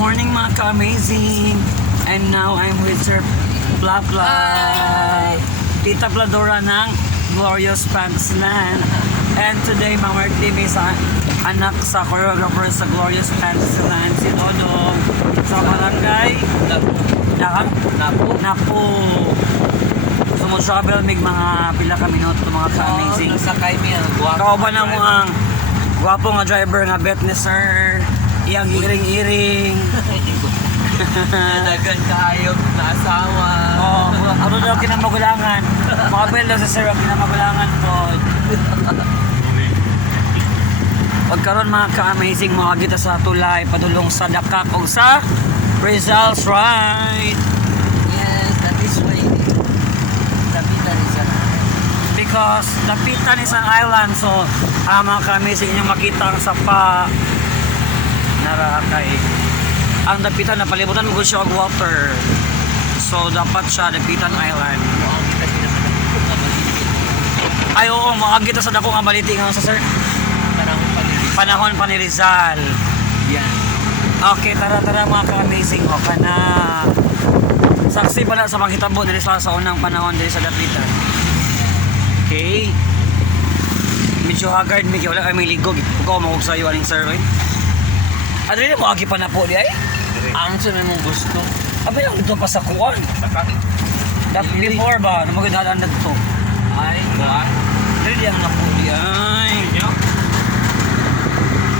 morning mga ka-amazing. And now I'm with Sir Blah Blah. Tita Pladora ng Glorious Pangasinan. And today mga Martimi sa anak sa choreographer sa Glorious Pangasinan, si Dodong, sa barangay Napo. So mo travel mig mga pila ka minuto mga ka-amazing. Sakay mi ang guwapo. Kao ba na mo ang gwapo nga driver nga bet ni Sir, iyang iring-iring. Dagan kaayog na asawa. Oh, ano daw kinamagulangan? Mabel daw sa Sir ang kinamagulangan po. Pagkaroon mga ka-amazing mga kita sa tulay, padulong sa Dakak o sa Rizal's Ride. Yes, that is why. Dapitan isa. Because dapitan is an island, so mga ka-amazing inyong makita ang sapa narakay. Ang dapitan na palibutan mo siya og water. So dapat siya dapitan island. Ay oo, maagita sa dako nga baliti nga sa Sir. Panahon pa ni Rizal. Yan. Okay, tara mga ka-amazing. O ka na. Saksi pala sa panghitabo dili sa unang panahon dili sa dapitan. Okay. Medyo haggard, medyo wala kami ligog. Ikaw mahug sa'yo aning Sir Roy. Ano rin mo agi pa na po di ay? Ang sabi mo gusto. Abi lang dito pa sa kuwan. Before ba? Namagadalaan na dito. Ay, kuwan. Dili ang napo di ay.